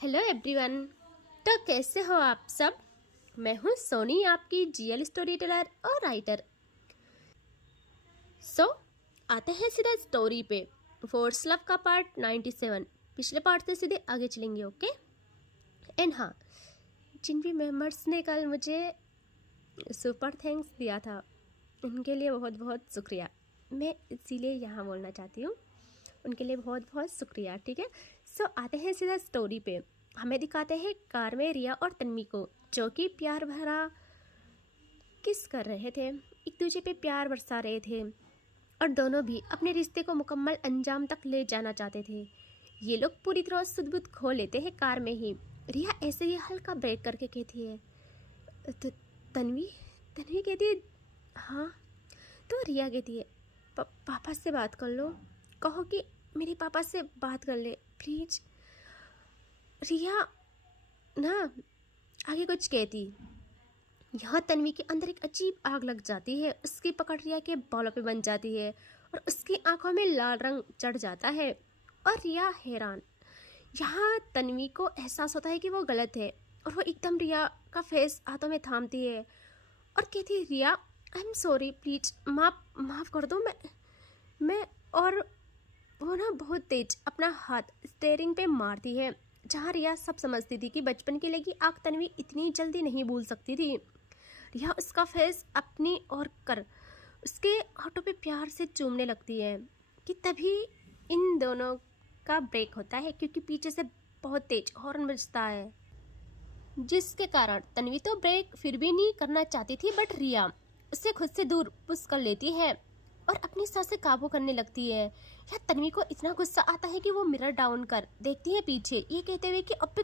Hello everyone. तो कैसे हो आप सब। मैं हूँ सोनी, आपकी जीएल स्टोरी टेलर और राइटर। आते हैं सीधा स्टोरी पे। फोर्स लव का पार्ट 97। पिछले पार्ट से सीधे आगे चलेंगे। ओके एंड हाँ, जिन भी मेंबर्स ने कल मुझे सुपर थैंक्स दिया था उनके लिए बहुत बहुत शुक्रिया। मैं इसीलिए यहाँ बोलना चाहती हूँ, उनके लिए बहुत बहुत शुक्रिया। ठीक है, आते हैं सीधा स्टोरी पे। हमें दिखाते हैं कार में रिया और तन्वी को, जो कि प्यार भरा किस कर रहे थे, एक दूसरे पे प्यार बरसा रहे थे और दोनों भी अपने रिश्ते को मुकम्मल अंजाम तक ले जाना चाहते थे। ये लोग पूरी तरह सुध-बुध खो लेते हैं कार में ही। रिया ऐसे ही हल्का ब्रेक करके कहती है, तन्वी तन्वी कहती है हाँ। तो रिया कहती है पापा से बात कर लो, कहो कि मेरे पापा से बात कर ले प्लीज। रिया ना आगे कुछ कहती, यहाँ तन्वी के अंदर एक अजीब आग लग जाती है। उसकी पकड़ रिया के बालों पे बन जाती है और उसकी आंखों में लाल रंग चढ़ जाता है और रिया हैरान। यहाँ तन्वी को एहसास होता है कि वो गलत है और वो एकदम रिया का फेस हाथों में थामती है और कहती है रिया आई एम सॉरी, प्लीज माफ़ कर दो। मैं और वो ना बहुत तेज अपना हाथ स्टीयरिंग पे मारती है, जहाँ रिया सब समझती थी कि बचपन की लगी आग तन्वी इतनी जल्दी नहीं भूल सकती थी। रिया उसका फेस अपनी ओर कर उसके होठों पे प्यार से चूमने लगती है कि तभी इन दोनों का ब्रेक होता है, क्योंकि पीछे से बहुत तेज हॉर्न बजता है, जिसके कारण तन्वी तो ब्रेक फिर भी नहीं करना चाहती थी, बट रिया उसे खुद से दूर पुश कर लेती है और अपनी सांसें काबू करने लगती है। या तन्वी को इतना गुस्सा आता है कि वो मिरर डाउन कर देखती है पीछे, ये कहते हुए कि अब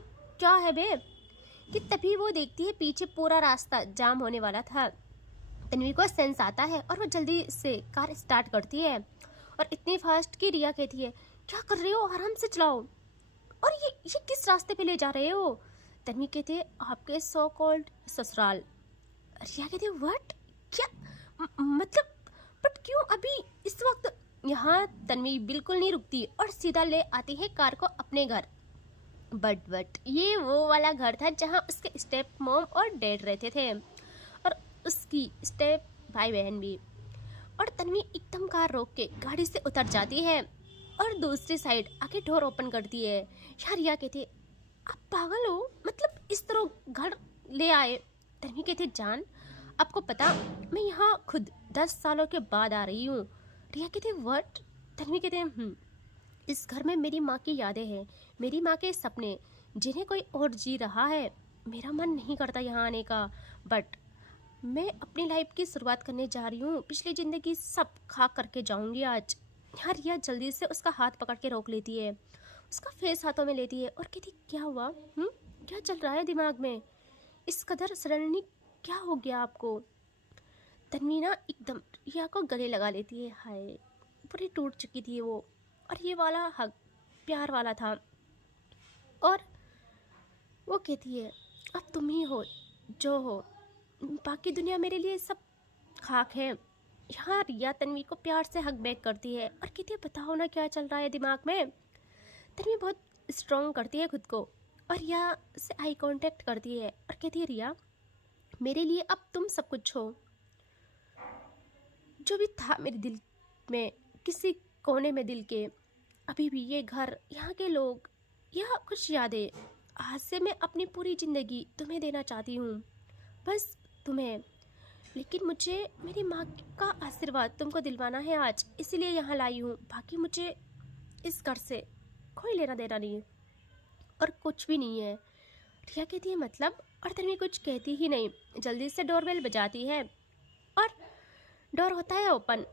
क्या है बे, कि तभी वो देखती है पीछे पूरा रास्ता जाम होने वाला था। तन्वी को सेंस आता है और वो जल्दी से कार स्टार्ट करती है और इतनी फास्ट कि रिया कहती है क्या कर रहे हो, आराम से चलाओ, और ये किस रास्ते पे ले जा रहे हो। तन्वी कहती है आपके सो कॉल्ड ससुराल। रिया कहती है व्हाट, क्या मतलब, बट क्यों अभी इस वक्त। यहाँ तन्वी बिल्कुल नहीं रुकती और सीधा ले आती है कार को अपने घर। बट ये वो वाला घर था जहाँ उसके स्टेप मॉम और डैड रहते थे और उसकी स्टेप भाई बहन भी। और तन्वी एकदम कार रोक के गाड़ी से उतर जाती है और दूसरी साइड आके डोर ओपन करती है। यार रिया कहती है आप पागल हो, मतलब इस तरह घर ले आए। तन्वी कहती है जान आपको पता मैं यहाँ खुद 10 सालों के बाद आ रही हूँ। रिया कहती है व्हाट। तन्वी कहते हैं इस घर में मेरी माँ की यादें हैं, मेरी माँ के सपने जिन्हें कोई और जी रहा है। मेरा मन नहीं करता यहाँ आने का, बट मैं अपनी लाइफ की शुरुआत करने जा रही हूँ। पिछली ज़िंदगी सब खा करके जाऊँगी आज। यहाँ रिया जल्दी से उसका हाथ पकड़ के रोक लेती है, उसका फेस हाथों में लेती है और कहती क्या हुआ, क्या चल रहा है दिमाग में, इस कदर सडनली क्या हो गया आपको। तन्वी ना एकदम रिया को गले लगा लेती है। हाय, पूरी टूट चुकी थी वो, और ये वाला हक प्यार वाला था। और वो कहती है अब तुम ही हो जो हो, बाकी दुनिया मेरे लिए सब खाक है। यहाँ रिया तन्वी को प्यार से हक बैक करती है और कहती है बताओ ना क्या चल रहा है दिमाग में। तन्वी बहुत स्ट्रॉन्ग करती है खुद को और रिया से आई कांटेक्ट करती है और कहती है रिया मेरे लिए अब तुम सब कुछ हो, जो भी था मेरे दिल में किसी कोने में दिल के, अभी भी ये घर, यहाँ के लोग, यह कुछ यादें, आज से मैं अपनी पूरी ज़िंदगी तुम्हें देना चाहती हूँ, बस तुम्हें। लेकिन मुझे मेरी माँ का आशीर्वाद तुमको दिलवाना है आज, इसीलिए यहाँ लाई हूँ। बाकी मुझे इस घर से कोई लेना देना नहीं है और कुछ भी नहीं है। रिया कहती है मतलब, और तन्वी कुछ कहती ही नहीं, जल्दी से डोरबेल बजाती है और डोर होता है ओपन।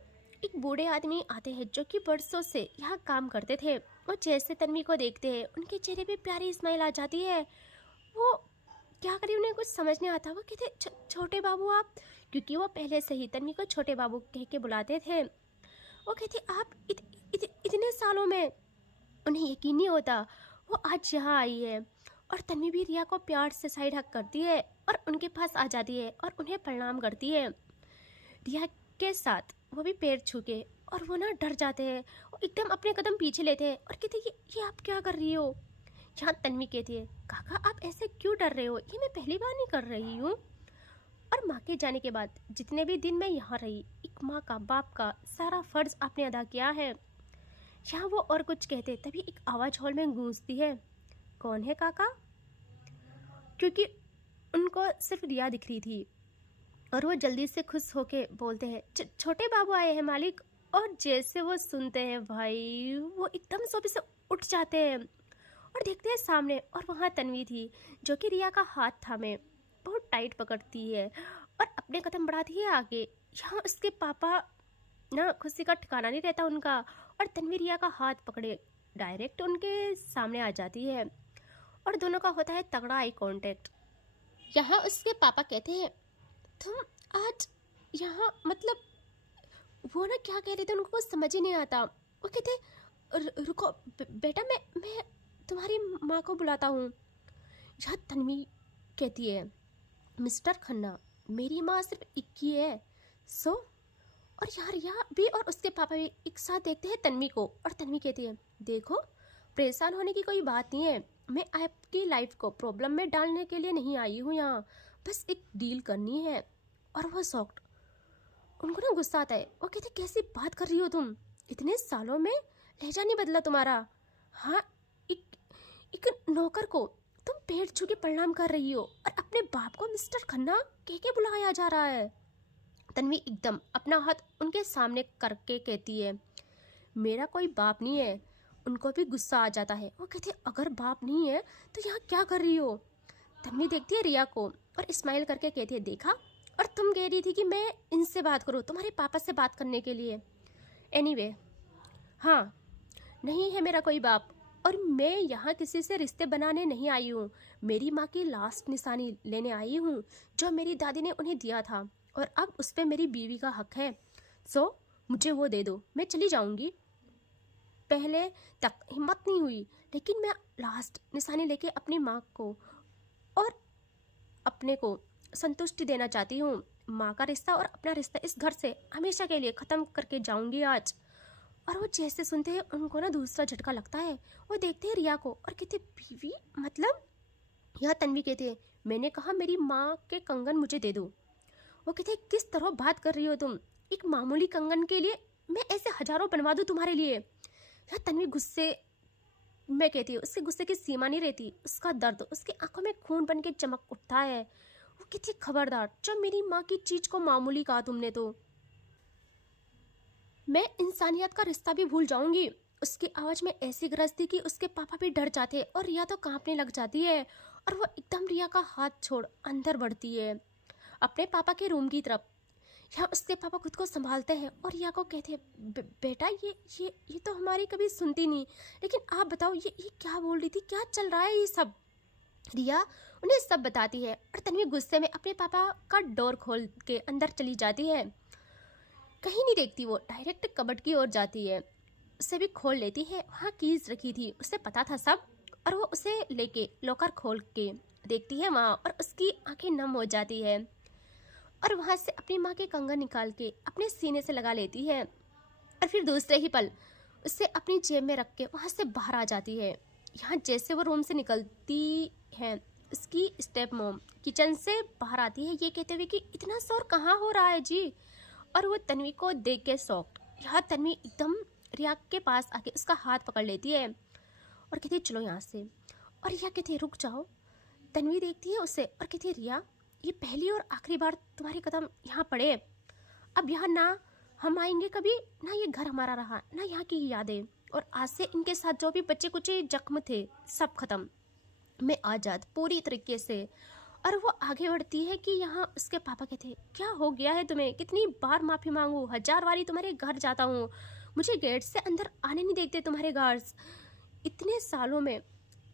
एक बूढ़े आदमी आते हैं जो कि बरसों से यहाँ काम करते थे। वो जैसे तन्वी को देखते हैं उनके चेहरे पे प्यारी स्माइल आ जाती है। वो क्या करें, उन्हें कुछ समझ नहीं आता। वो कहते छोटे बाबू आप, क्योंकि वो पहले से ही तन्वी को छोटे बाबू कह के बुलाते थे। वो कहते आप इतने सालों में, उन्हें यकीन नहीं होता वो आज यहाँ आई है। और तन्वी भी रिया को प्यार से साइड हक करती है और उनके पास आ जाती है और उन्हें प्रणाम करती है रिया के साथ, वो भी पैर छू के। और वो ना डर जाते हैं, वो एकदम अपने कदम पीछे लेते हैं और कहते ये आप क्या कर रही हो, यहाँ तन्वी कहती है, काका आप ऐसे क्यों डर रहे हो, ये मैं पहली बार नहीं कर रही हूँ। और माँ के जाने के बाद जितने भी दिन मैं यहाँ रही, एक माँ का बाप का सारा फर्ज आपने अदा किया है। यहाँ वो और कुछ कहते तभी एक आवाज़ हॉल में गूंजती है, कौन है काका? क्योंकि उनको सिर्फ रिया दिख रही थी और वो जल्दी से खुश होके बोलते हैं, छोटे बाबू आए हैं मालिक। और जैसे वो सुनते हैं भाई, वो एकदम सोफे से उठ जाते हैं और देखते हैं सामने, और वहाँ तन्वी थी जो कि रिया का हाथ थामे बहुत टाइट पकड़ती है और अपने कदम बढ़ाती है आगे। यहाँ उसके पापा ना खुशी का ठिकाना नहीं रहता उनका, और तन्वी रिया का हाथ पकड़े डायरेक्ट उनके सामने आ जाती है और दोनों का होता है तगड़ा आई कांटेक्ट। यहाँ उसके पापा कहते हैं, तुम आज यहाँ मतलब, वो ना क्या कह रहे थे उनको कुछ समझ ही नहीं आता। वो कहते, रुको बेटा, मैं तुम्हारी माँ को बुलाता हूँ। यह तन्वी कहती है, मिस्टर खन्ना, मेरी माँ सिर्फ एक ही है। सो और यार यहाँ भी और उसके पापा भी एक साथ देखते हैं तन्वी को, और तन्वी कहती है, देखो परेशान होने की कोई बात नहीं है, मैं आपकी लाइफ को प्रॉब्लम में डालने के लिए नहीं आई हूँ यहाँ, बस एक डील करनी है। और वो शॉक्ड, उनको ना गुस्सा आता है। वो कहते, कैसी बात कर रही हो तुम, इतने सालों में लहजा नहीं बदला तुम्हारा। हाँ, एक नौकर को तुम पेट छू के प्रणाम कर रही हो और अपने बाप को मिस्टर खन्ना कह के बुलाया जा रहा है। तन्वी एकदम अपना हाथ उनके सामने करके कहती है, मेरा कोई बाप नहीं है। उनको भी गुस्सा आ जाता है। वो कहते, अगर बाप नहीं है तो यहाँ क्या कर रही हो? तन्वी देखती है रिया को और स्माइल करके कहती है, देखा, और तुम कह रही थी कि मैं इनसे बात करूँ, तुम्हारे पापा से बात करने के लिए। एनीवे, हाँ, नहीं है मेरा कोई बाप, और मैं यहाँ किसी से रिश्ते बनाने नहीं आई हूँ। मेरी माँ की लास्ट निशानी लेने आई हूँ जो मेरी दादी ने उन्हें दिया था, और अब उस पर मेरी बीवी का हक है। सो मुझे वो दे दो, मैं चली जाऊँगी। पहले तक हिम्मत नहीं हुई, लेकिन मैं लास्ट निशानी लेके अपनी माँ को और अपने को संतुष्टि देना चाहती हूँ। माँ का रिश्ता और अपना रिश्ता इस घर से हमेशा के लिए ख़त्म करके जाऊँगी आज। और वो जैसे सुनते हैं उनको ना दूसरा झटका लगता है। वो देखते हैं रिया को और कहते, बीवी मतलब? यह तन्वी कहते हैं, मैंने कहा मेरी माँ के कंगन मुझे दे दो। वो कहते, किस तरह बात कर रही हो तुम, एक मामूली कंगन के लिए मैं ऐसे हजारों बनवा दूँ तुम्हारे लिए? यह तन्वी गुस्से में कहती है, उसके गुस्से की सीमा नहीं रहती, उसका दर्द उसकी आंखों में खून बन के चमक उठता है। वो कहती, खबरदार, जब मेरी माँ की चीज को मामूली कहा तुमने तो मैं इंसानियत का रिश्ता भी भूल जाऊंगी। उसकी आवाज में ऐसी गरज थी कि उसके पापा भी डर जाते और रिया तो कांपने लग जाती है, और वो एकदम रिया का हाथ छोड़ अंदर बढ़ती है अपने पापा के रूम की तरफ। यहाँ उसके पापा खुद को संभालते हैं और रिया को कहते हैं, बेटा ये तो हमारी कभी सुनती नहीं, लेकिन आप बताओ ये क्या बोल रही थी, क्या चल रहा है ये सब? रिया उन्हें सब बताती है और तन्वी गुस्से में अपने पापा का डोर खोल के अंदर चली जाती है। कहीं नहीं देखती, वो डायरेक्ट कबर्ड की ओर जाती है, उसे भी खोल लेती है। वहाँ कीज रखी थी, उसे पता था सब, और वो उसे लेके लॉकर खोल के देखती है वहाँ, और उसकी आंखें नम हो जाती है, और वहाँ से अपनी माँ के कंगन निकाल के अपने सीने से लगा लेती है, और फिर दूसरे ही पल उसे अपनी जेब में रख के वहाँ से बाहर आ जाती है। यहाँ जैसे वो रूम से निकलती है, उसकी स्टेप मॉम किचन से बाहर आती है, ये कहते हुए कि इतना शोर कहाँ हो रहा है जी। और वो तन्वी को देख के शॉक्ड। यहाँ तन्वी एकदम रिया के पास आके उसका हाथ पकड़ लेती है और कहती है, चलो यहाँ से। और रिया कहती है, रुक जाओ। तन्वी देखती है उसे और कहती है, रिया, ये पहली और आखिरी बार तुम्हारे कदम यहाँ पड़े। अब यहाँ ना हम आएंगे कभी, ना ये घर हमारा रहा, ना यहाँ की यादें, और आज से इनके साथ जो भी बच्चे कुछ जख्म थे सब खत्म। मैं आज़ाद पूरी तरीके से। और वो आगे बढ़ती है कि यहाँ उसके पापा कहते हैं, क्या हो गया है तुम्हें, कितनी बार माफ़ी मांगू, 1000 बारी तुम्हारे घर जाता हूँ, मुझे गेट से अंदर आने नहीं देखते तुम्हारे गार्ड्स। इतने सालों में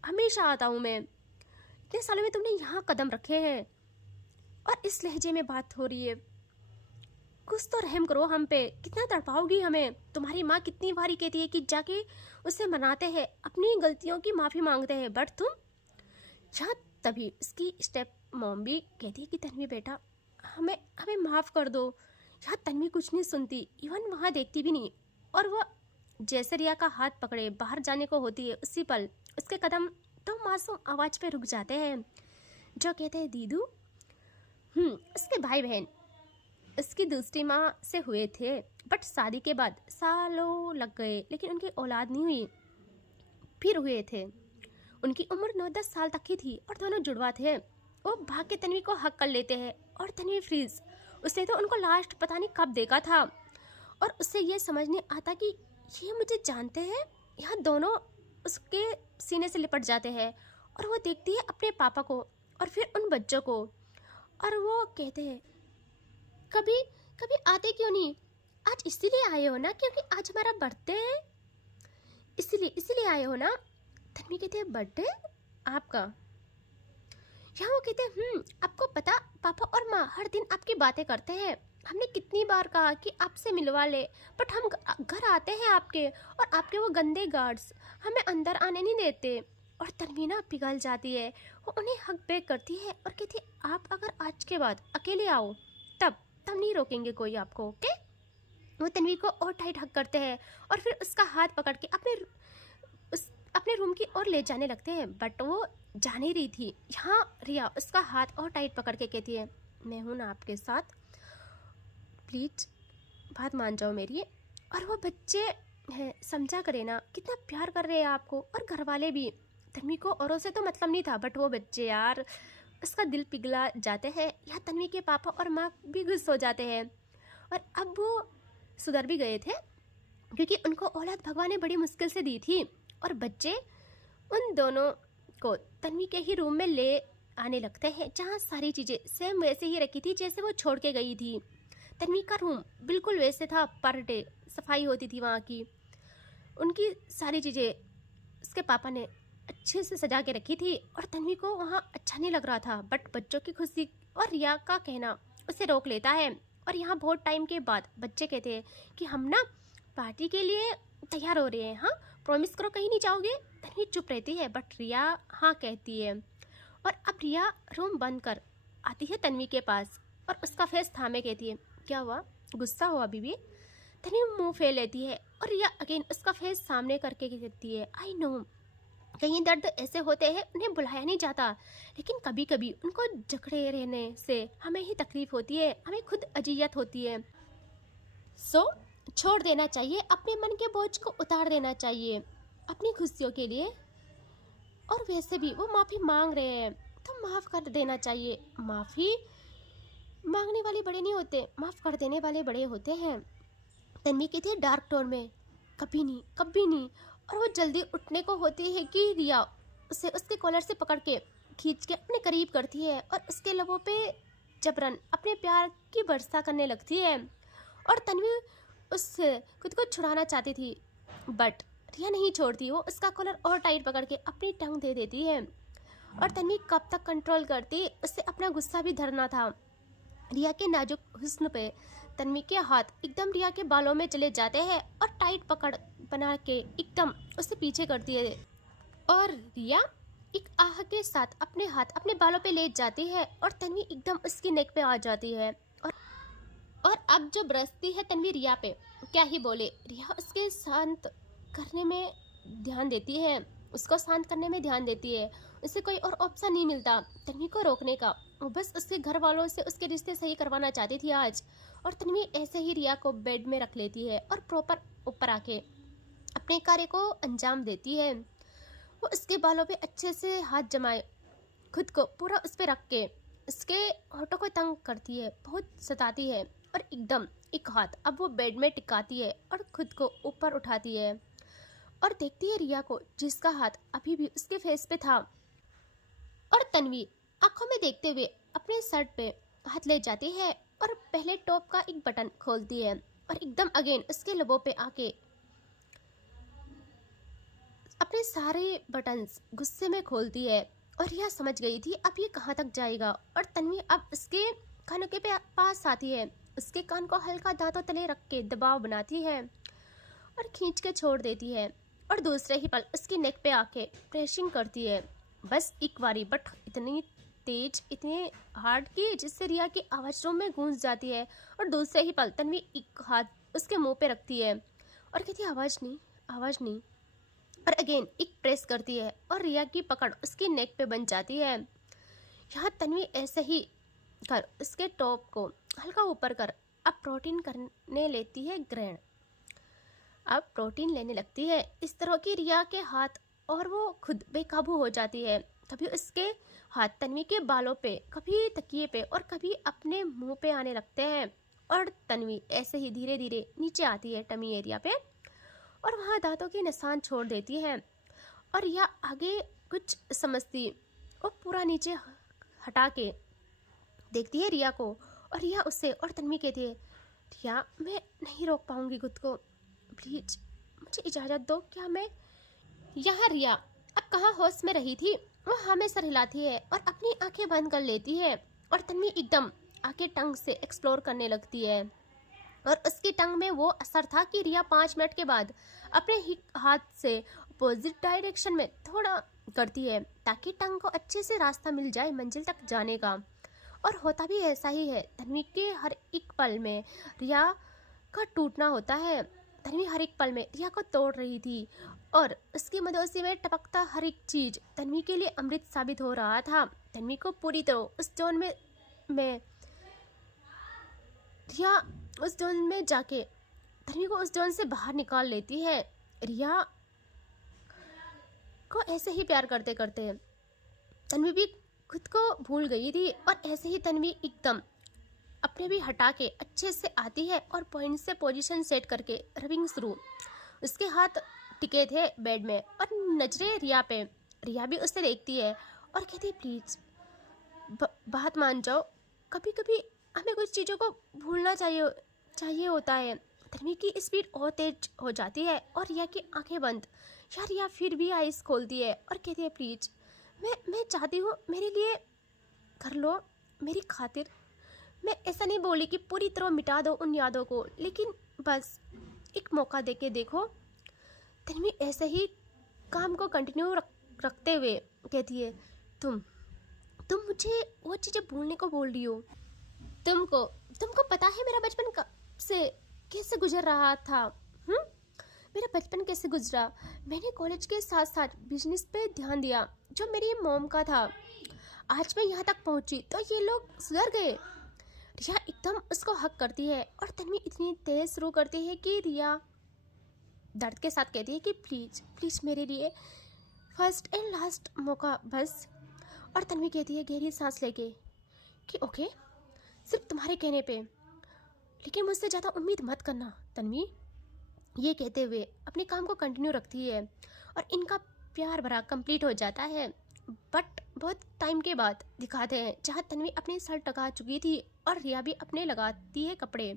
हमेशा आता हूँ मैं, इतने सालों में तुमने यहाँ कदम रखे हैं, और इस लहजे में बात हो रही है। कुछ तो रहम करो हम पे, कितना तड़पाओगी हमें? तुम्हारी माँ कितनी बारी कहती है कि जाके उसे मनाते हैं, अपनी गलतियों की माफ़ी मांगते हैं, बट तुम यहाँ। तभी उसकी स्टेप मॉम भी कहती है कि तन्वी बेटा, हमें हमें माफ़ कर दो। यहाँ तन्वी कुछ नहीं सुनती, इवन वहाँ देखती भी नहीं, और वह जैसे रिया का हाथ पकड़े बाहर जाने को होती है, उसी पल उसके कदम दो मासूम आवाज पे रुक जाते हैं, जो कहते हैं दीदू। उसके भाई बहन उसकी दूसरी माँ से हुए थे, बट शादी के बाद सालों लग गए लेकिन उनकी औलाद नहीं हुई। फिर हुए थे, उनकी उम्र 9-10 साल तक की थी और दोनों जुड़वा थे। वो भाग के तन्वी को हक कर लेते हैं और तन्वी फ्रीज। उसने तो उनको लास्ट पता नहीं कब देखा था और उससे ये समझ नहीं आता कि ये मुझे जानते हैं। यहाँ दोनों उसके सीने से लिपट जाते हैं और वो देखती है अपने पापा को और फिर उन बच्चों को, और वो कहते हैं कभी कभी आते क्यों नहीं? आज इसीलिए आए हो ना क्योंकि आज हमारा बर्थडे है, इसीलिए आए हो ना? तन्वी कहते हैं बर्थडे आपका? यहाँ वो कहते हैं आपको पता पापा और माँ हर दिन आपकी बातें करते हैं। हमने कितनी बार कहा कि आपसे मिलवा ले, बट हम घर आते हैं आपके और आपके वो गंदे गार्ड्स हमें अंदर आने नहीं देते। और तन्वी ना पिघल जाती है। वो उन्हें हक बैक करती है और कहती है आप अगर आज के बाद अकेले आओ तब नहीं रोकेंगे कोई आपको, ओके? वो तन्वी को और टाइट हक करते हैं और फिर उसका हाथ पकड़ के अपने रूम की ओर ले जाने लगते हैं, बट वो जा नहीं रही थी। यहाँ रिया उसका हाथ और टाइट पकड़ के कहती है मैं हूँ ना आपके साथ, प्लीज बात मान जाओ मेरी। और वो बच्चे हैं, समझा करे ना कितना प्यार कर रहे हैं आपको, और घर वाले भी। तन्वी को औरों से तो मतलब नहीं था, बट वो बच्चे यार उसका दिल पिघला जाते हैं। यहाँ तन्वी के पापा और माँ भी गुस्सा हो जाते हैं और अब वो सुधर भी गए थे क्योंकि उनको औलाद भगवान ने बड़ी मुश्किल से दी थी। और बच्चे उन दोनों को तन्वी के ही रूम में ले आने लगते हैं जहाँ सारी चीज़ें सेम वैसे ही रखी थी जैसे वो छोड़ के गई थी। तन्वी का रूम बिल्कुल वैसे था, पर डे सफाई होती थी वहाँ की। उनकी सारी चीज़ें उसके पापा ने अच्छे से सजा के रखी थी और तन्वी को वहाँ अच्छा नहीं लग रहा था, बट बच्चों की खुशी और रिया का कहना उसे रोक लेता है। और यहाँ बहुत टाइम के बाद बच्चे कहते हैं कि हम ना पार्टी के लिए तैयार हो रहे हैं, हाँ प्रॉमिस करो कहीं नहीं जाओगे। तन्वी चुप रहती है बट रिया हाँ कहती है। और अब रिया रूम बंद कर आती है तन्वी के पास और उसका फेस थामे कहती है क्या हुआ, गुस्सा हो अभी भी? तन्वी मुंह फेर लेती है और रिया अगेन उसका फेस सामने करके कहती है आई नो कहीं दर्द ऐसे होते हैं उन्हें बुलाया नहीं जाता, लेकिन कभी कभी उनको जकड़े रहने से हमें ही तकलीफ होती है, हमें खुद अजियत होती है। सो छोड़ देना चाहिए, अपने मन के बोझ को उतार देना चाहिए अपनी खुशियों के लिए। और वैसे भी वो माफ़ी मांग रहे हैं तो माफ़ कर देना चाहिए। माफ़ी मांगने वाले बड़े नहीं होते, माफ़ कर देने वाले बड़े होते हैं। तन्वी कहती है डार्क टोन में कभी नहीं कभी नहीं। और वो जल्दी उठने को होती है कि रिया उसे उसके कॉलर से पकड़ के खींच के अपने करीब करती है और उसके लबों पे जबरन अपने प्यार की वर्षा करने लगती है। और तन्वी उससे खुद को छुड़ाना चाहती थी बट रिया नहीं छोड़ती, वो उसका कॉलर और टाइट पकड़ के अपनी टंग दे देती है। और तन्वी कब तक कंट्रोल करती, उससे अपना गुस्सा भी धरना था। रिया के नाजुक हुस्न पे तन्वी के हाथ एकदम रिया के बालों में चले जाते हैं और टाइट पकड़ बना के एकदम उसे पीछे करती है। और रिया एक आह के साथ अपने हाथ अपने बालों पे ले जाती है और तन्वी एकदम उसकी नेक पे आ जाती है। और अब जो बरसती है तन्वी रिया पे, क्या ही बोले। रिया उसके शांत करने में ध्यान देती है, उसको शांत करने में ध्यान देती है। उसे कोई और ऑप्शन नहीं मिलता तन्वी को रोकने का। वो बस उसके घर वालों से उसके रिश्ते सही करवाना चाहती थी आज। और तन्वी ऐसे ही रिया को बेड में रख लेती है और प्रॉपर ऊपर आके अपने कार्य को अंजाम देती है। वो उसके बालों पे अच्छे से हाथ जमाए, खुद को पूरा उस पर रख के उसके होठों को तंग करती है, बहुत सताती है। और एकदम एक हाथ अब वो बेड में टिकाती है और खुद को ऊपर उठाती है और देखती है रिया को जिसका हाथ अभी भी उसके फेस पे था। और तन्वी आंखों में देखते हुए अपने शर्ट पे हाथ ले जाती है और पहले टॉप का एक बटन खोलती है और एकदम अगेन उसके लबों पे आके अपने सारे बटन्स गुस्से में खोलती है। और यह समझ गई थी अब ये कहाँ तक जाएगा। और तन्वी अब उसके कानों के पास आती है, उसके कान को हल्का दांतों तले रख के दबाव बनाती है और खींच के छोड़ देती है। और दूसरे ही पल उसकी नेक पे आके प्रेसिंग करती है, बस एक बारी, बट इतनी तेज इतने हार्ड की जिससे रिया की आवाज़ रूम में गूंज जाती है। और दूसरे ही पल तन्वी एक हाथ उसके मुंह पे रखती है और कहती है आवाज़ नहीं और अगेन एक प्रेस करती है और रिया की पकड़ उसकी नेक पे बन जाती है। यहाँ तन्वी ऐसे ही कर उसके टॉप को हल्का ऊपर कर अब प्रोटीन करने लेती है ग्रहण। अब प्रोटीन लेने लगती है इस तरह की रिया के हाथ और वो खुद बेकाबू हो जाती है। कभी उसके हाथ तन्वी के बालों पे, कभी तकिए पे और कभी अपने मुंह पे आने लगते हैं और तन्वी ऐसे ही धीरे धीरे नीचे आती है टमी एरिया पे और वहाँ दांतों के निशान छोड़ देती है। और यह आगे कुछ समझती और पूरा नीचे हटा के देखती है रिया को और रिया उससे और तन्वी कहती है, रिया मैं नहीं रोक पाऊंगी खुद को, प्लीज मुझे इजाज़त दो। क्या मैं यहाँ रिया अब कहाँ होश में रही थी, वो हमें सर हिलाती है और अपनी आंखें बंद कर लेती है और तन्वी एकदम आगे टंग से एक्सप्लोर करने लगती है और उसकी टंग में वो असर था कि रिया 5 मिनट के बाद अपने हाथ से अपोजिट डायरेक्शन में थोड़ा करती है ताकि टंग को अच्छे से रास्ता मिल जाए मंजिल तक जाने का। और होता भी ऐसा ही है। तन्वी के हर एक पल में रिया का टूटना होता है। तन्वी हर एक पल में रिया को तोड़ रही थी और उसकी मदोसी में टपकता हर एक चीज तन्वी के लिए अमृत साबित हो रहा था। तन्वी को पूरी तरह उस जोन में रिया उस जोन में जाके तन्वी को उस जोन से बाहर निकाल लेती है। रिया को ऐसे ही प्यार करते करते तन्वी भी खुद को भूल गई थी और ऐसे ही तन्वी एकदम अपने भी हटा के अच्छे से आती है और पॉइंट से पोजीशन सेट करके रबिंग शुरू। उसके हाथ टिके थे बेड में और नजरें रिया पे। रिया भी उसे देखती है और कहती है, प्लीज बात मान जाओ, कभी कभी हमें कुछ चीज़ों को भूलना चाहिए होता है। तन्वी की स्पीड और तेज हो जाती है और रिया की आंखें बंद। यार रिया फिर भी आइस खोलती है और कहती है, प्लीज मैं चाहती हूँ मेरे लिए कर लो, मेरी खातिर। मैं ऐसा नहीं बोली कि पूरी तरह मिटा दो उन यादों को, लेकिन बस एक मौका दे के देखो। तन्वी ऐसे ही काम को कंटिन्यू रखते हुए कहती है, तुम मुझे वो चीज़ें भूलने को बोल रही हो। तुमको पता है मेरा बचपन से कैसे गुजर रहा था। मेरा बचपन कैसे गुजरा। मैंने कॉलेज के साथ साथ बिजनेस पे ध्यान दिया जो मेरी मॉम का था। आज मैं यहाँ तक पहुँची तो ये लोग सुधर गए। रिया एकदम उसको हक करती है और तन्वी इतनी तेज शुरू करती है कि रिया दर्द के साथ कहती है कि प्लीज प्लीज मेरे लिए फर्स्ट एंड लास्ट मौका बस। और तन्वी कहती है गहरी सांस लेके कि ओके, सिर्फ तुम्हारे कहने पे, लेकिन मुझसे ज़्यादा उम्मीद मत करना तन्वी। ये कहते हुए अपने काम को कंटिन्यू रखती है और इनका प्यार भरा कंप्लीट हो जाता है। बट बहुत टाइम के बाद दिखाते हैं जहाँ तन्वी अपनी शर्ट टका चुकी थी और रिया भी अपने लगाती है कपड़े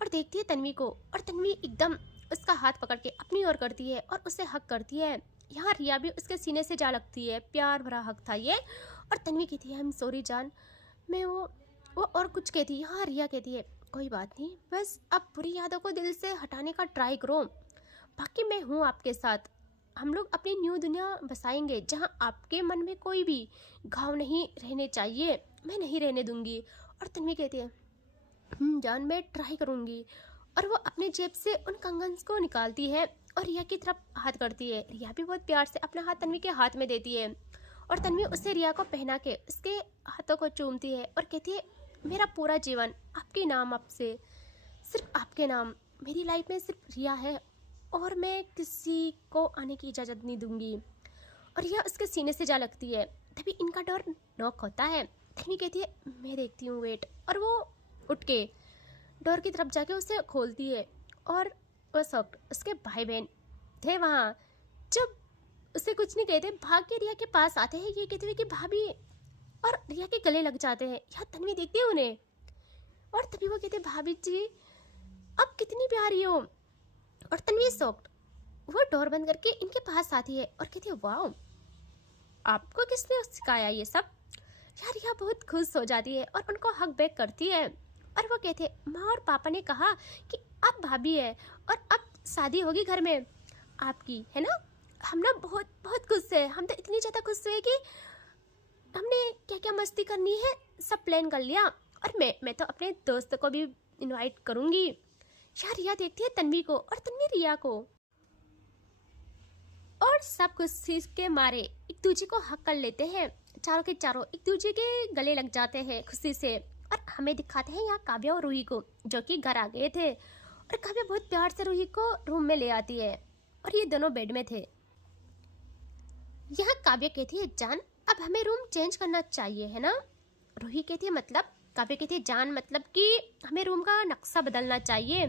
और देखती है तन्वी को और तन्वी एकदम उसका हाथ पकड़ के अपनी ओर करती है और उसे हक करती है। यहाँ रिया भी उसके सीने से जा लगती है। प्यार भरा हक था ये। और तन्वी कहती है, आई एम सॉरी जान। मैं वो और कुछ कहती है। यहाँ रिया कहती है, कोई बात नहीं, बस अब बुरी यादों को दिल से हटाने का ट्राई करो, बाकी मैं हूँ आपके साथ। हम लोग अपनी न्यू दुनिया बसाएंगे जहाँ आपके मन में कोई भी घाव नहीं रहने चाहिए। मैं नहीं रहने दूंगी। और तन्वी कहती है, जान मैं ट्राई करूँगी। और वो अपने जेब से उन कंगन्स को निकालती है और रिया की तरफ हाथ करती है। रिया भी बहुत प्यार से अपना हाथ तन्वी के हाथ में देती है और तन्वी उसे रिया को पहना के उसके हाथों को चूमती है और कहती है, मेरा पूरा जीवन आपके नाम, आपसे सिर्फ आपके नाम। मेरी लाइफ में सिर्फ रिया है और मैं किसी को आने की इजाज़त नहीं दूंगी। और रिया उसके सीने से जा लगती है। तभी इनका डोर नॉक होता है। तन्वी कहती है, मैं देखती हूँ, वेट। और वो उठ के डोर की तरफ जाके उसे खोलती है और उस वक्त उसके भाई बहन थे वहाँ। जब उसे कुछ नहीं कहते, भाग के रिया के पास आते हैं। ये कहते हुए कि भाभी, और रिया के गले लग जाते हैं। यहाँ तन्वी देखती है उन्हें और तभी वो कहते, भाभी जी अब कितनी प्यारी हो। और तन्वी सॉफ्ट वो डोर बंद करके इनके पास आती है और कहती है, वाह आपको किसने सिखाया ये सब। यार रिया बहुत खुश हो जाती है और उनको हक बैक करती है। और वो कहते हैं, माँ और पापा ने कहा कि अब भाभी है और अब शादी होगी घर में आपकी, है ना। हम ना बहुत बहुत खुश है। हम तो इतनी ज़्यादा खुश हुए कि हमने क्या क्या मस्ती करनी है सब प्लान कर लिया। और मैं तो अपने दोस्तों को भी इनवाइट करूँगी। यार रिया देखती है तन्वी को और तन्वी रिया को। और सब खुशी के मारे एक दूसरे को हक कर लेते हैं। चारों के चारों एक दूसरे के गले लग जाते हैं खुशी से। और हमें दिखाते हैं यहाँ काव्या और रूही को, जो कि घर आ गए थे। और काव्या बहुत प्यार से रूही को रूम में ले आती है और ये दोनों बेड में थे। यहाँ काव्या कहती है, जान अब हमें रूम चेंज करना चाहिए, है ना। रूही कहती है मतलब? काव्या कहती है, जान मतलब कि हमें रूम का नक्शा बदलना चाहिए।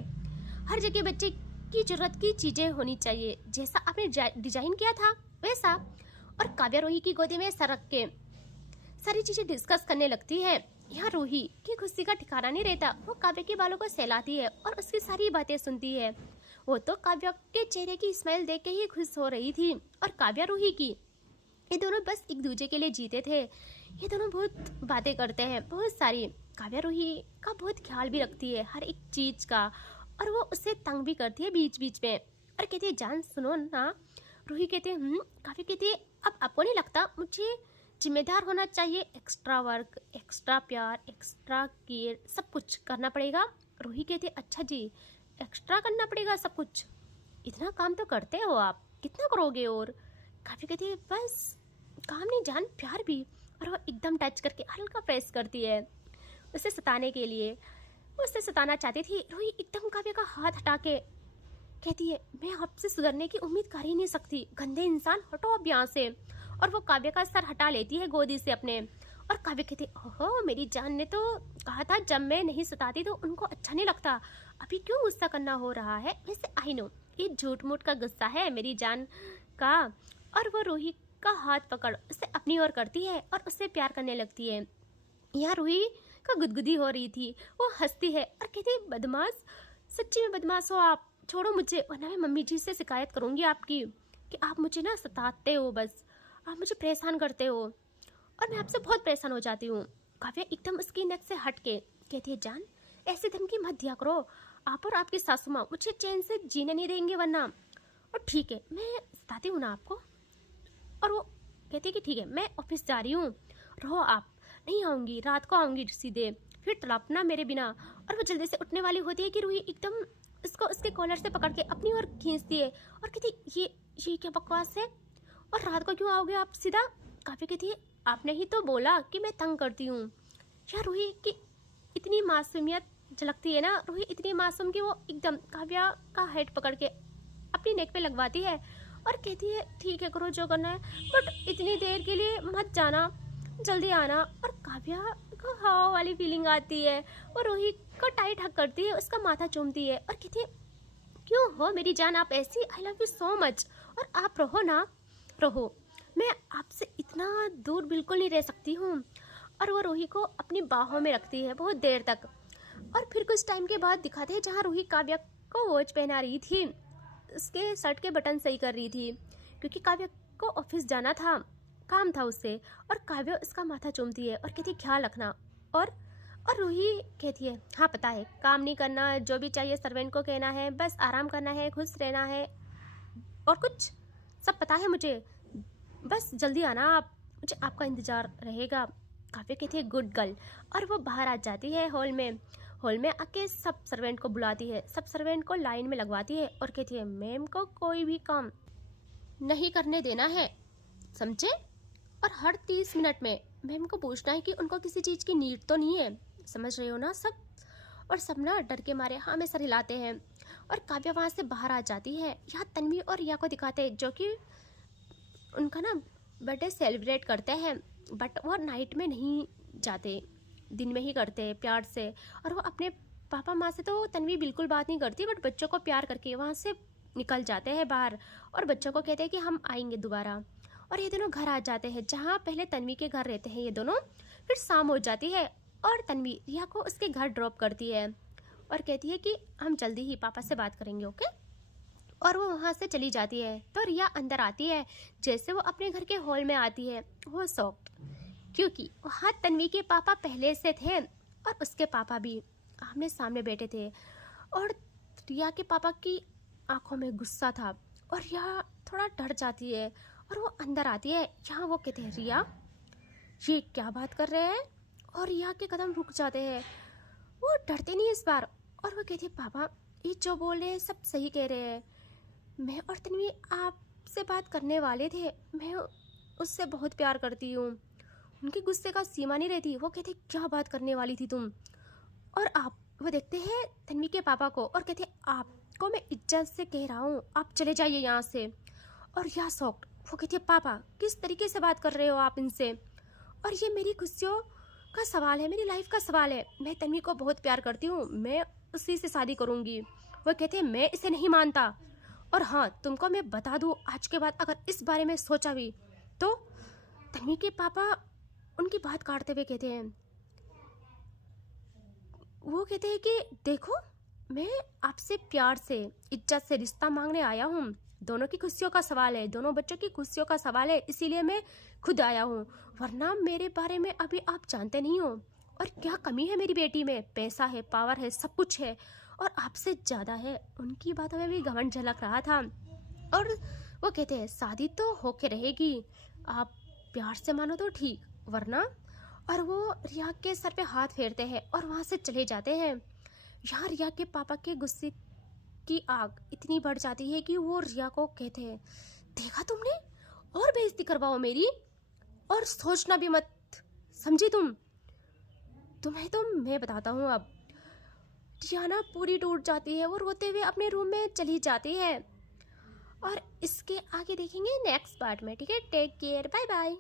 हर जगह बच्चे की जरूरत की चीजें होनी चाहिए, जैसा आपने डिजाइन किया था वैसा। और काव्या रूही की गोदी में सर रख के सारी चीजें डिस्कस करने लगती है। यहाँ रूही की खुशी का ठिकाना नहीं रहता। वो काव्या के बालों को सहलाती है और उसकी सारी बातें सुनती है। वो तो काव्या के चेहरे की स्माइल देख के ही खुश हो रही थी। और काव्या रूही की, ये दोनों बस एक दूसरे के लिए जीते थे। ये दोनों बहुत बातें करते हैं, बहुत सारी। काव्या रूही का बहुत ख्याल भी रखती है हर एक चीज का। और वो उससे तंग भी करती है बीच बीच में। और कहती है, जान सुनो ना। रूही कहते हैं, काव्या कहती है, अब आपको नहीं लगता मुझे जिम्मेदार होना चाहिए? एक्स्ट्रा वर्क, एक्स्ट्रा प्यार, एक्स्ट्रा केयर सब कुछ करना पड़ेगा। रूही कहती है, अच्छा जी, एक्स्ट्रा करना पड़ेगा सब कुछ? इतना काम तो करते हो आप, कितना करोगे? और काव्या कहती है, बस काम नहीं जान, प्यार भी। और वो एकदम टच करके हल्का प्रेस करती है उसे सताने के लिए। वो उसे सताना चाहती थी। रूही एकदम काव्या का हाथ हटा के कहती है, मैं आपसे सुधरने की उम्मीद कर ही नहीं सकती, गंदे इंसान, हटो अब यहाँ से। और वो काव्या का सर हटा लेती है गोदी से अपने। और काव्या कहती है, ओहो मेरी जान ने तो कहा था जब मैं नहीं सताती तो उनको अच्छा नहीं लगता, अभी क्यों गुस्सा करना हो रहा है? वैसे आई नो ये झूठ मूठ का गुस्सा है मेरी जान का। और वो रूही का हाथ पकड़ उसे अपनी ओर करती है और उससे प्यार करने लगती है। यहाँ रूही का गुदगुदी हो रही थी। वो हंसती है और कहती है, बदमाश, सच्ची में बदमाश हो आप, छोड़ो मुझे वरना मैं मम्मी जी से शिकायत करूंगी आपकी कि आप मुझे ना सताते हो, बस आप मुझे परेशान करते हो और मैं आपसे बहुत परेशान हो जाती हूँ। काव्या एकदम उसकी नेक से हट के कहती है, जान ऐसे धमकी मत दिया करो, आप और आपकी सासू माँ मुझे चैन से जीने नहीं देंगे वरना। और ठीक है, मैं सताती हूँ ना आपको? और वो कहती है कि ठीक है, मैं ऑफिस जा रही हूँ, रहो आप, नहीं आऊँगी, रात को आऊँगी सीधे, फिर तड़पना मेरे बिना। और वो जल्दी से उठने वाली होती है कि रूही एकदम उसको उसके कॉलर से पकड़ के अपनी ओर खींचती है और कहती, ये क्या बकवास है, और रात को क्यों आओगे आप सीधा? काव्या कहती है, आपने ही तो बोला कि मैं तंग करती हूँ। यार रूही की इतनी मासूमियत झलकती है ना, रूही इतनी मासूम कि वो एकदम काव्या का हेड पकड़ के अपनी नेक पे लगवाती है और कहती है, ठीक है करो जो करना है, बट इतनी देर के लिए मत जाना, जल्दी आना। और काव्या को हवा वाली फीलिंग आती है। वो रूही को टाइट हक करती है, उसका माथा चूमती है और कहती है, क्यों हो मेरी जान आप ऐसी, I love you so much, और आप रहो ना, रहो, मैं आपसे इतना दूर बिल्कुल नहीं रह सकती हूँ। और वो रूही को अपनी बाहों में रखती है बहुत देर तक। और फिर कुछ टाइम के बाद दिखाते हैं जहाँ रूही काव्या को वॉच पहना रही थी, उसके शर्ट के बटन सही कर रही थी, क्योंकि काव्या को ऑफिस जाना था, काम था उससे। और काव्या उसका माथा चूमती है और कहती, ख्याल रखना। और रूही कहती है, हाँ पता है, काम नहीं करना, जो भी चाहिए सर्वेंट को कहना है, बस आराम करना है, खुश रहना है, और कुछ सब पता है मुझे, बस जल्दी आना आप, मुझे आपका इंतज़ार रहेगा। काव्या कहती है, गुड गर्ल। और वो बाहर आ जाती है हॉल में आके सब सर्वेंट को बुलाती है, सब सर्वेंट को लाइन में लगवाती है और कहती है, मैम को कोई भी काम नहीं करने देना है, समझे? और हर 30 मिनट में मैम को पूछना है कि उनको किसी चीज़ की नीड तो नहीं है, समझ रहे हो ना सब? और सब ना डर के मारे हाँ में सर हिलाते हैं। और काव्या वहाँ से बाहर आ जाती है। यहाँ तन्वी और रिया को दिखाते हैं, जो कि उनका ना बर्थडे सेलिब्रेट करते हैं, बट वो नाइट में नहीं जाते, दिन में ही करते हैं प्यार से। और वो अपने पापा माँ से तो तन्वी बिल्कुल बात नहीं करती, बट बच्चों को प्यार करके वहाँ से निकल जाते हैं बाहर और बच्चों को कहते हैं कि हम आएंगे दोबारा। और ये दोनों घर आ जाते हैं जहाँ पहले तन्वी के घर रहते हैं ये दोनों। फिर शाम हो जाती है और तन्वी रिया को उसके घर ड्रॉप करती है और कहती है कि हम जल्दी ही पापा से बात करेंगे, ओके? और वो वहाँ से चली जाती है। तो रिया अंदर आती है। जैसे वो अपने घर के हॉल में आती है, वो शॉक्ड, क्योंकि वहाँ तन्वी के पापा पहले से थे और उसके पापा भी आमने सामने बैठे थे। और रिया के पापा की आंखों में गुस्सा था और रिया थोड़ा डर जाती है और वो अंदर आती है। यहाँ वो कहते हैं, रिया ये क्या बात कर रहे हैं? और रिया के कदम रुक जाते हैं। वो डरते नहीं इस बार और वो कहती है, पापा ये जो बोल रहे हैं सब सही कह रहे हैं, मैं और तन्वी आप आपसे बात करने वाले थे, मैं उससे बहुत प्यार करती हूँ। उनके गुस्से का सीमा नहीं रहती। वो कहते क्या बात करने वाली थी तुम, और आप, वो देखते हैं तन्वी के पापा को और कहते आपको मैं इज्जत से कह रहा हूँ, आप चले जाइए यहाँ से। और या शॉक्ड, वो कहती है पापा किस तरीके से बात कर रहे हो आप इनसे, और ये मेरी खुशियों का सवाल है, मेरी लाइफ का सवाल है। मैं तन्वी को बहुत प्यार करती हूँ, मैं उसी से शादी करूँगी। वो कहते हैं मैं इसे नहीं मानता, और हाँ तुमको मैं बता दूँ आज के बाद अगर इस बारे में सोचा भी तो। तन्वी के पापा उनकी बात काटते हुए कहते हैं, वो कहते हैं कि देखो मैं आपसे प्यार से इज्जत से रिश्ता मांगने आया हूँ। दोनों की खुशियों का सवाल है, दोनों बच्चों की खुशियों का सवाल है, इसीलिए मैं खुद आया हूँ। वरना मेरे बारे में अभी आप जानते नहीं हो। और क्या कमी है मेरी बेटी में, पैसा है, पावर है, सब कुछ है, और आपसे ज़्यादा है। उनकी बातों में भी घमंड झलक रहा था। और वो कहते हैं शादी तो होके रहेगी, आप प्यार से मानो तो ठीक, वरना। और वो रिया के सर पे हाथ फेरते हैं और वहाँ से चले जाते हैं। यहाँ रिया के पापा के गुस्से की आग इतनी बढ़ जाती है कि वो रिया को कहते हैं देखा तुमने, और बेइज्जती करवाओ मेरी, और सोचना भी मत, समझी तुम्हें तो मैं बताता हूँ अब। रिया ना पूरी टूट जाती है, वो रोते हुए अपने रूम में चली जाती है। और इसके आगे देखेंगे नेक्स्ट पार्ट में, ठीक है। Take care, bye bye.